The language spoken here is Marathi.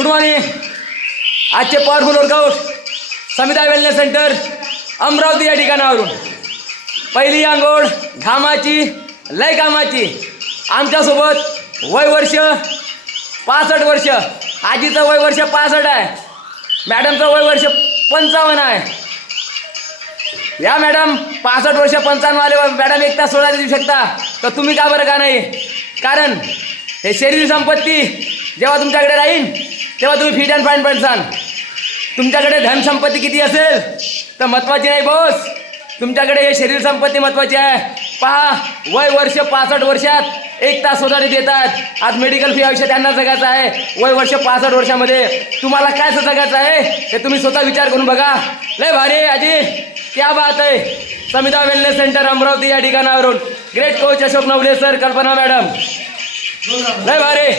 Good morning. आजचे powerful workout Samita wellness centre Amravati या ठिकाणावरून. पहिली आंघोळ घामाची, लय कामाची. आमच्यासोबत वय वर्ष 65 वर्ष, आजीचं वय वर्ष 65 आहे, मॅडमचं वय वर्ष 55 आहे. या मॅडम 65 वर्ष 55 वाले मॅडम 1 तास सोडा देऊ शकता, तर तुम्ही का बरं का नाही? कारण हे शरीर संपत्ती जेव्हा तुमच्याकडे राहील तेव्हा तुम्ही फिट अँड फाईन बनसाल. तुमच्याकडे धनसंपत्ती किती असेल तर महत्त्वाची नाही बॉस, तुमच्याकडे हे शरीर संपत्ती महत्त्वाची आहे. पहा, वय वर्ष 65 वर्षात 1 तास स्वतः देतात. आज मेडिकल फी आयुष्य त्यांना जगायचं आहे. वय वर्ष 65 वर्षामध्ये तुम्हाला काय जगायचं आहे हे तुम्ही स्वतः विचार करून बघा. लय भारी आजी, क्या बात आहे. समिता वेलनेस सेंटर अमरावती या ठिकाणावरून great coach Ashok Navale sir, कल्पना मॅडम, लय भारी.